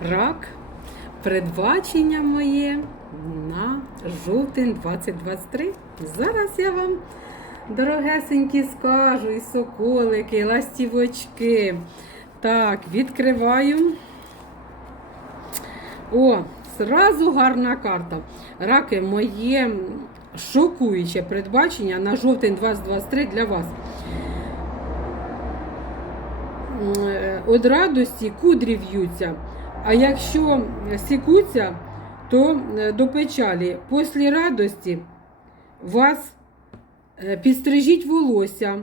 рак, передбачення моє на жовтень 2023. Зараз я вам, дорогесенькі, скажу, і соколики, і ластівочки. Так, відкриваю. О, зразу гарна карта. Раки, моє шокуюче передбачення на жовтень 2023 для вас. Е, Од радості кудрі в'ються, а якщо сікуться, то е, до печалі. Після радості вас е, підстрижіть волосся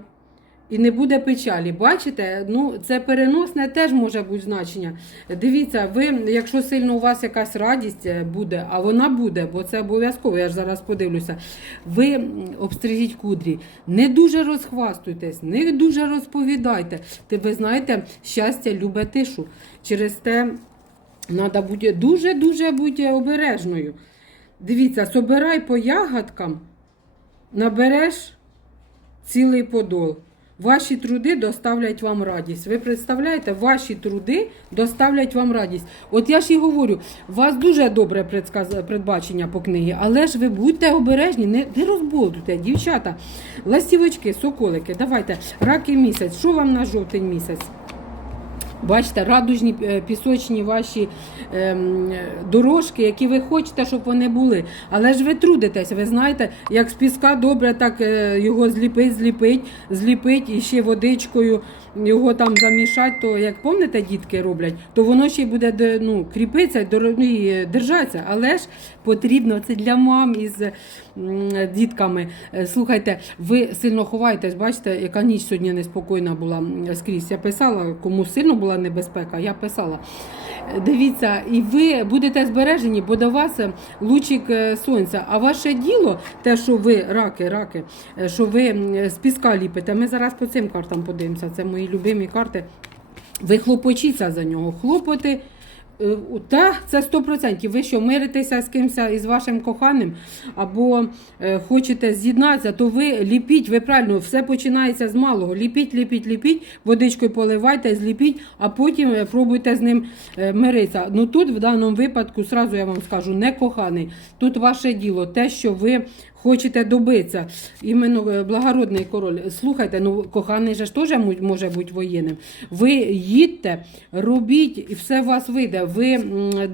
і не буде печалі. Бачите, ну це переносне теж може бути значення. Дивіться, ви, якщо сильно у вас якась радість е, буде, а вона буде, бо це обов'язково, я ж зараз подивлюся. Ви обстрижіть кудрі, не дуже розхвастуйтесь, не дуже розповідайте. Ти ви знаєте, щастя любить тишу. Через те треба бути дуже-дуже бути обережною. Дивіться, собирай по ягодкам, набереш цілий подол. Ваші труди доставлять вам радість. Ви представляєте, ваші труди доставлять вам радість. От я ж і говорю, у вас дуже добре передбачення по книгі, але ж ви будьте обережні, не, не розболтуйте, дівчата, ластівочки, соколики, давайте, раки місяць. Що вам на жовтень місяць? Бачите, радужні е, пісочні ваші ем, дорожки, які ви хочете, щоб вони були. Але ж ви трудитесь, ви знаєте, як з піска добре так е, його зліпить, зліпить, зліпить і ще водичкою його там замішати, то як пам'ятаєте, дітки роблять, то воно ще буде ну, кріпитися ну, і держатися. Але ж потрібно це для мам із дітками. Е, Слухайте, ви сильно ховаєтесь, бачите, яка ніч сьогодні неспокійна була скрізь. Я писала, кому сильно була небезпека, я писала. Дивіться, і ви будете збережені, бо до вас лучик е, сонця. А ваше діло, те, що ви раки, раки, е, що ви з піска ліпите. Ми зараз по цим картам подивимося. Це мої любимі карти. Ви хлопочіться за нього. Хлопоти. Е, Та це 100%. Ви що миритеся з кимось із вашим коханим, або е, хочете з'єднатися, то ви ліпіть, ви правильно, все починається з малого. Ліпіть, ліпіть, ліпіть, водичкою поливайте, зліпіть, а потім е, пробуйте з ним миритися. Ну тут в даному випадку, сразу я вам скажу, не коханий. Тут ваше діло, те, що ви хочете добитися. Іменно е, благородний король. Слухайте, ну коханий же ж теж може бути воєнним. Ви їдьте, робіть, і все у вас вийде. Ви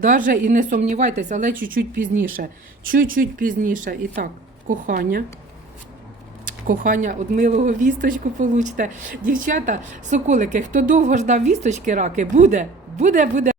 навіть і не сумнівайтесь, але чуть-чуть пізніше. Чуть-чуть пізніше. І так, кохання. Кохання, от милого вісточку получите. Дівчата, соколики, хто довго ждав вісточки раки, буде, буде, буде.